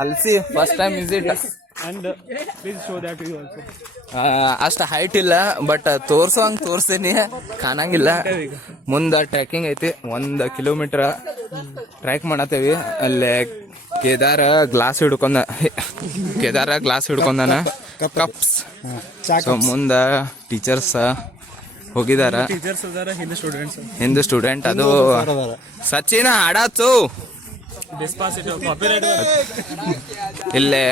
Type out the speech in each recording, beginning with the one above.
ಹಲ್ಸಿ first time visit. And please show that to you also. ಅಷ್ಟು height ಇಲ್ಲ but ತೋರ್ಸೋಂಗ್ ತೋರ್ಸ್ತೀನಿ ಕಾಣಂಗಿಲ್ಲ. ಮುಂದೆ ಟ್ರೆಕ್ಕಿಂಗ್ ಐತಿ 1 ಕಿಲೋಮೀಟರ್ ಟ್ರ್ಯಾಕ್ ಮಾಡತ್ತೇವಿ. ಅಲ್ಲೇ ಕೇದಾರ ಗ್ಲಾಸ್ ಹಿಡ್ಕೊಂಡಾನ ಕಪ್ಸ್. ಸೊ ಮುಂದ ಟೀಚರ್ಸ್ ಹೋಗಿದಾರ, ಹಿಂದೆ ಸ್ಟೂಡೆಂಟ್. ಅದು ಸಚಿನ್ ಹಾಡಾಚು ಇಲ್ಲೇ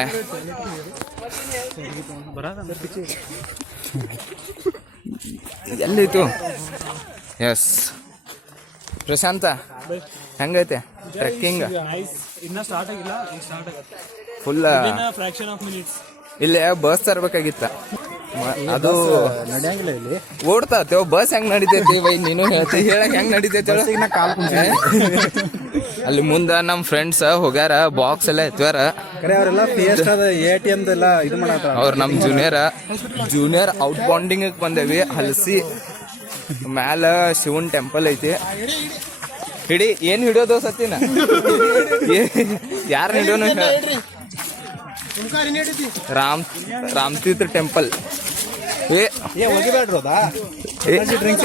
ಎಲ್ಲಿತ್ತು. ಎಸ್ ಪ್ರಶಾಂತ ಹೆಂಗೈತೆ ಟ್ರೆಕ್ಕಿಂಗ್? ಫುಲ್ ಇಲ್ಲೇ ಬಸ್ ತರ್ಬೇಕಾಗಿತ್ತ. ಅದು ನಡೆಯಂಗಿಲ್ಲ ಇಲ್ಲಿ, ಓಡ್ತಾವ ಬಸ್ ಹೆಂಗ್ ನಡಿತೈತಿ ಬೈ? ನೀನು ಹೇಳ್ತಿ ಹೇಳಕ್ ಹೆಂಗ್ ನಡಿತೈತಿ? ಅಲ್ಲಿ ಮುಂದ ನಮ್ ಫ್ರೆಂಡ್ಸ್ ಹೋಗ್ಯಾರ, ಬಾಕ್ಸ್ ಎಲ್ಲ ಎತ್ವಾರ. ಅವರೆಲ್ಲ ATM ಇದು ಮಾಡತ್ತಾರ. ಅವ್ರು ನಮ್ ಜೂನಿಯರ್ ಔಟ್ ಬೌಂಡಿಂಗ್ ಬಂದೇವಿ. ಹಲಸಿ ಮ್ಯಾಲ ಶಿವನ್ ಟೆಂಪಲ್ ಐತಿ. ಹಿಡಿ ಏನ್ ಹಿಡಿಯೋದು ಸತ್ತಿನ? ಯಾರ ಹಿಡಿಯೋನು? ರಾಮತೀರ್ಥ ಟೆಂಪಲ್. ಎನರ್ಜಿ ಡ್ರಿಂಕ್ಸ್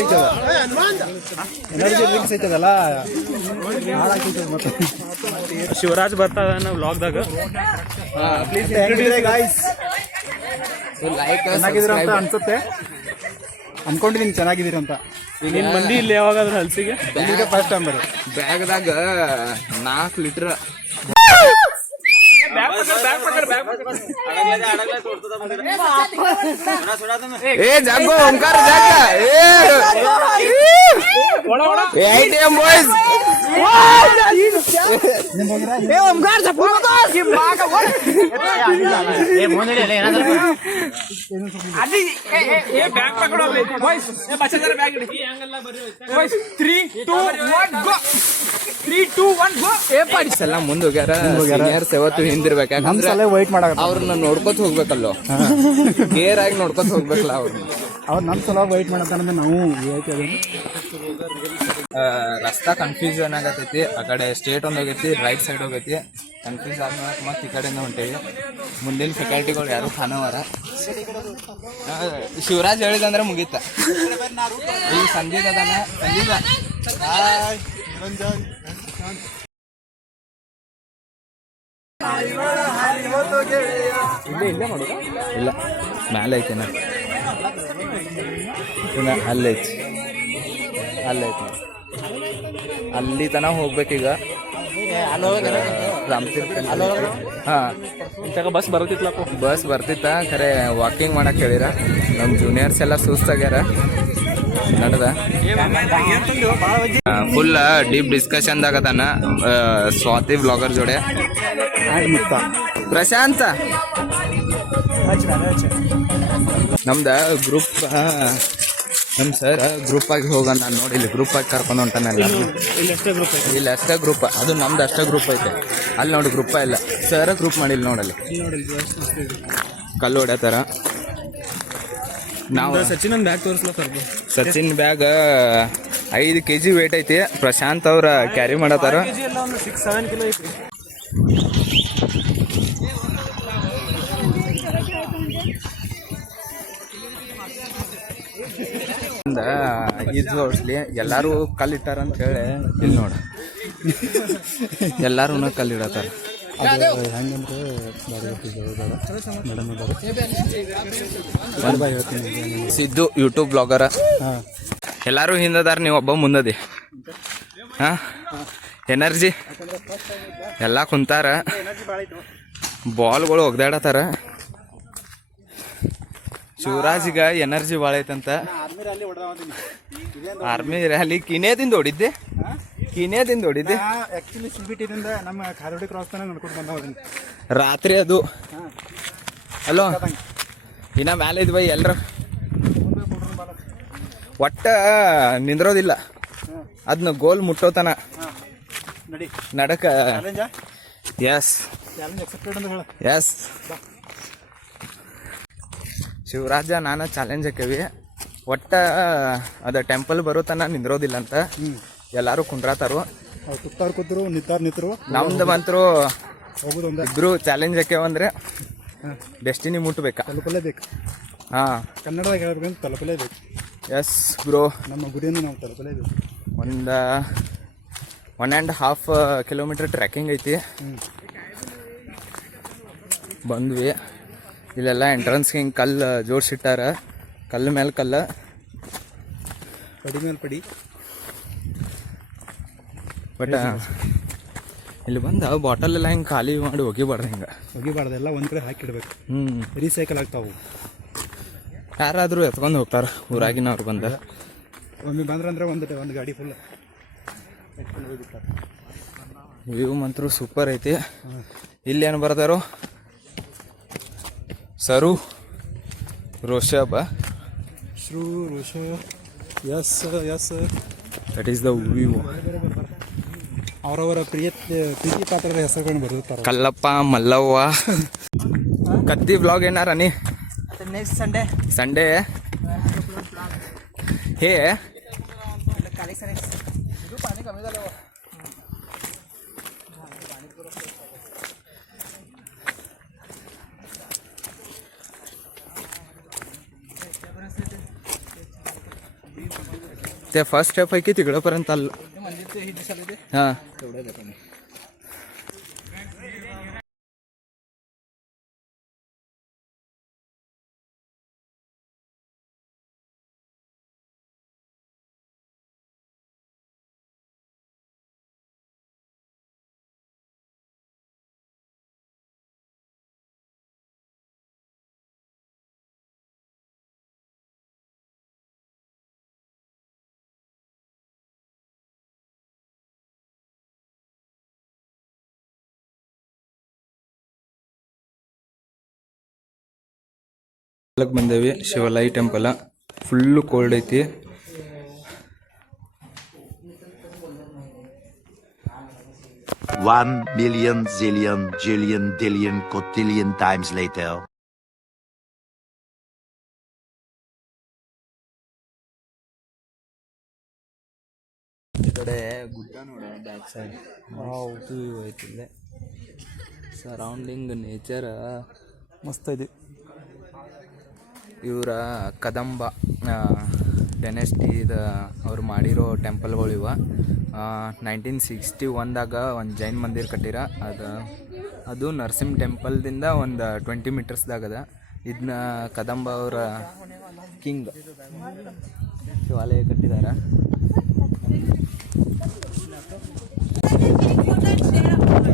ಐತದಲ್ಲ. ಶಿವರಾಜ್ ಬರ್ತಾ ವ್ಲಾಗ್ದಾಗ. ಚೆನ್ನಾಗಿದ್ದೀರಂತ ಅನ್ಸುತ್ತೆ, ಅನ್ಕೊಂಡಿದೀನಿ ಚೆನ್ನಾಗಿದ್ದೀರಂತ. ನಿನ್ ಮಂದಿ ಇಲ್ಲಿ ಯಾವಾಗಾದ್ರೂ ಹಲ್ಸಿಗೆ ಫಸ್ಟ್ ಟೈಮ್ ಬರೋ. ಬ್ಯಾಗ್ದಾಗ 4 ಲೀಟರ್ ಜಾಗೋ ಓಂಕಾರ ಜಾಗ. ATM ಬಾಯ್ಸ್ ಎಲ್ಲ ಮುಂದ್ ಹೋಗ್ಯಾರ. ಸೀನಿಯರ್ಸ್ ಯಾವತ್ತು ಹಿಂದಿರ್ಬೇಕು, ಯಾಕಂದ್ರೆ ಅವ್ರನ್ನ ನೋಡ್ಕೊತ ಹೋಗ್ಬೇಕಲ್ಲೋ, ಕೇರ್ ಆಗಿ ನೋಡ್ಕೊತ ಹೋಗ್ಬೇಕಲ್ಲ ಅವ್ರನ್ನ. ಅವ್ರು ನಮ್ ಸಲ ವೈಟ್ ಮಾಡತ್ತಾರಂದ್ರೆ ನಾವು ರಸ್ತಾ ಕನ್ಫ್ಯೂಷನ್ ಆಗತೈತಿ. ಆ ಕಡೆ ಸ್ಟೇಟ್ ಒಂದ್ ಹೋಗೈತಿ, ರೈಟ್ ಸೈಡ್ ಹೋಗೈತಿ. ಕನ್ಫ್ಯೂಸ್ ಆದ್ಮೇಲೆ ಮತ್ತೆ ಈ ಕಡೆಯಿಂದ ಹೊಂಟೇವಿ. ಮುಂದಿನ ಫ್ಯಾಕಲ್ಟಿಗಳು ಯಾರು ಖಾನವಾರ. ಶಿವರಾಜ್ ಹೇಳಿದಂದ್ರೆ ಮುಗೀತ. ಈ ಸಂದೀಪ್ ಅದಾನ, ಸಂದೀಪ ಇಲ್ಲೇ ಮಾಡೋದು ಇಲ್ಲ, ಮ್ಯಾಲೆ ಐತೆನ, ಅಲ್ಲೈತಿ ಅಲ್ಲಿ ತನಕ ಹೋಗ್ಬೇಕೀಗ. ರಾಮತೀರ್ಥ. ಬಸ್ ಬರ್ತಿತ್ತ ಖರೆ. ವಾಕಿಂಗ್ ಮಾಡಕ್ ಹೇಳಿರ. ನಮ್ ಜೂನಿಯರ್ಸ್ ಎಲ್ಲ ಸುಸ್ತಾಗ್ಯಾರ ನಡೆದ. ಫುಲ್ ಡೀಪ್ ಡಿಸ್ಕಷನ್ ಆಗತಾನ ಸ್ವಾತಿ ಬ್ಲಾಗರ್ ಜೋಡೆ. ಪ್ರಶಾಂತ ನಮ್ದ ಗ್ರೂಪ್, ನಮ್ ಸರ್ ಗ್ರೂಪ್ ಆಗಿ ಹೋಗೋಣ. ನಾನು ನೋಡಿ ಇಲ್ಲಿ ಗ್ರೂಪ್ ಆಗಿ ಕರ್ಕೊಂಡು ಹೊಂಟಾನಲ್ಲ. ಇಲ್ಲಿ ಅಷ್ಟೇ ಗ್ರೂಪ್, ಅದು ನಮ್ದು ಅಷ್ಟೇ ಗ್ರೂಪ್ ಐತೆ. ಅಲ್ಲಿ ನೋಡಿ ಗ್ರೂಪ ಇಲ್ಲ, ಸರ್ ಗ್ರೂಪ್ ಮಾಡಿಲ್ಲ ನೋಡಲ್ಲಿ. ಕಲ್ಲು ಹೊಡ್ಯಾತಾರ. ನಾವು ಸಚಿನ್ ಬ್ಯಾಗ್ 5 kg ವೇಟ್ ಐತಿ. ಪ್ರಶಾಂತ್ ಅವ್ರ ಕ್ಯಾರಿ ಮಾಡತ್ತಾರ. ಇದು ಜೋಡಿಸ್ಲಿ ಎಲ್ಲಾರು ಕಲ್ಲಿಟ್ಟಾರ ಅಂತ ಹೇಳಿ ಇಲ್ಲಿ ನೋಡ, ಎಲ್ಲಾರು ಕಲ್ಲಿಡತ್ತಾರ. ಸಿದ್ದು ಯೂಟ್ಯೂಬ್ ಬ್ಲಾಗರ. ಎಲ್ಲಾರು ಹಿಂದದಾರ, ನೀವು ಒಬ್ಬ ಮುಂದದಿ. ಹಾ, ಎನರ್ಜಿ ಎಲ್ಲ ಕುಂತಾರ. ಬಾಲ್ಗಳು ಒಗ್ದಾಡತ್ತಾರ. ಶಿವರಾಜಿಗ ಎನರ್ಜಿ ಭಾಳ ಐತಂತ. Army rally ಕಿನೇದಿಂದ ಹೊಡಿದ್ದೆ. ರಾತ್ರಿ ಅದು ಅಲೋ ಇನ್ನ ಮ್ಯಾಲೆ ಇದ್ವ ಎಲ್ರ ಒಟ್ಟ ನಿಂದ್ರೋದಿಲ್ಲ. ಅದನ್ನ ಗೋಲ್ ಮುಟ್ಟೋತನ ನಡಕ. ಎಸ್ ಶಿವರಾಜ ನಾನು ಚಾಲೆಂಜ್ ಹಾಕೇವಿ. ಒಟ್ಟ ಅದ ಟೆಂಪಲ್ ಬರೋತನ ನಿಂದ್ರೋದಿಲ್ಲ ಅಂತ ಎಲ್ಲಾರು ಕುಂಡ್ರಾತಾರು. ನಿಂತರು. ನಮ್ದು ಮಂತ್ರು ಹೋಗೋದು ಒಂದೇ. ಇಬ್ರು ಚಾಲೆಂಜ್ ಹಾಕ್ಯಾವಂದ್ರೆ ಡೆಸ್ಟಿನಿ ಮುಟ್ಬೇಕಾ? ತಲುಪಲೇಬೇಕು. ಹಾಂ, ಕನ್ನಡದಾಗ ಹೇಳ್ಬೇಕಂದ್ರೆ ತಲುಪಲೇಬೇಕು. S bro. ನಮ್ಮ ಗುರಿಯನ್ನು ನಾವು ತಲುಪಲೇಬೇಕು. ಒಂದು 1.5 ಕಿಲೋಮೀಟರ್ ಟ್ರೆಕ್ಕಿಂಗ್ ಐತಿ. ಬಂದ್ವಿ. ಇಲ್ಲೆಲ್ಲ ಎಂಟ್ರೆನ್ಸ್ಗೆ ಹಿಂಗೆ ಕಲ್ಲು ಜೋಡಿಸಿಟ್ಟಾರ. ಕಲ್ಲು ಮೇಲೆ ಕಲ್ಲು, ಪಡಿ ಮೇಲೆ ಪಡಿ. ಬಟ್ ಇಲ್ಲಿ ಬಂದು ಬಾಟಲ್ ಎಲ್ಲ ಹಿಂಗೆ ಖಾಲಿ ಮಾಡಿ ಒಗಿಬಾರ್ದು. ಹಿಂಗೆ ಒಗಿಬಾರ್ದು, ಎಲ್ಲ ಒಂದು ಕಡೆ ಹಾಕಿಡ್ಬೇಕು. ರೀಸೈಕಲ್ ಆಗ್ತಾವು. ಯಾರಾದರೂ ಎತ್ಕೊಂಡು ಹೋಗ್ತಾರೆ ಊರಾಗಿನವ್ರು ಬಂದ. ಒಮ್ಮೆ ಬಂದ್ರಂದ್ರೆ ಒಂದು ಗಾಡಿ ಫುಲ್ ವ್ಯೂ ಮಂತ್ರ ಸೂಪರ್ ಐತಿ. ಇಲ್ಲಿ ಏನು ಬರ್ತಾರೋ ಸರು ರೋಷಬ್ ಶ್ರೂ ಋಷ. Yes yes, that is the view. ಅವರವರ ಪ್ರೀತಿ ಪಾತ್ರದ ಹೆಸರುಗಳನ್ನು ಬರೆದಿರ್ತಾರೆ. ಕಲ್ಲಪ್ಪ, ಮಲ್ಲವ್ವ. ಕತ್ತಿ ಬ್ಲಾಗ್ ಏನಾರ ನೀ ನೆಕ್ಸ್ಟ್ ಸಂಡೇ ಹೇ ते फर्स्ट स्टेप आहे की तिकडंपर्यंत आलं. हां, ಬಂದೇವಿ. ಶಿವಲಾಯಿ ಟೆಂಪಲ್ ಫುಲ್ಲು ಕೋಲ್ಡ್ ಐತಿ. One million zillion jillion dillion cotillion times later. ಈ ಕಡೆ ಗುಡ್ಡ ನೋಡ, ಬ್ಯಾಕ್ ಸೈಡ್ ಐತಿಲ್ಲ. ಸರೌಂಡಿಂಗ್ ನೇಚರ್ ಮಸ್ತ್ ಇದೆ. ಇವರ ಕದಂಬ ಡೈನೆಸ್ಟಿದ ಅವ್ರು ಮಾಡಿರೋ ಟೆಂಪಲ್ಗಳು ಇವ. 1961ದಾಗ ಒಂದು ಜೈನ್ ಮಂದಿರ ಕಟ್ಟಿರ. ಅದು ನರಸಿಂಹ ಟೆಂಪಲ್ದಿಂದ ಒಂದು 20 ಮೀಟರ್ಸ್ದಾಗ ಅದ. ಇದನ್ನ ಕದಂಬ ಅವರ ಕಿಂಗ್ ಶಿವಾಲಯ ಕಟ್ಟಿದಾರ.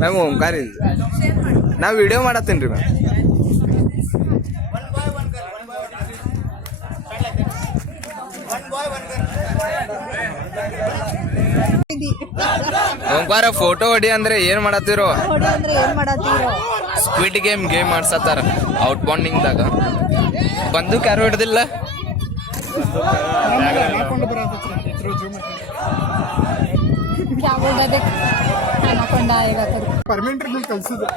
ಮ್ಯಾಮ್ ಓಂಕಾರ, ನಾವು ವಿಡಿಯೋ ಮಾಡತ್ತೀನಿ ರೀ ಮ್ಯಾಮ್. ಓಂಕಾರ ಫೋಟೋ ಹೊಡಿ ಅಂದ್ರೆ ಏನ್ ಮಾಡತ್ತೀರೋ? ಸ್ಕ್ವಿಡ್ ಗೇಮ್ ಮಾಡ್ಸತ್ತಾರ ಔಟ್ ಬಾಂಡಿಂಗ್ದಾಗ. ಬಂದೂಕ್ ಯಾರು ಹಿಡ್ದಿಲ್ಲ? ಪರ್ಮನೆಂಟ್ ಕಲ್ಸಿದ್ರು.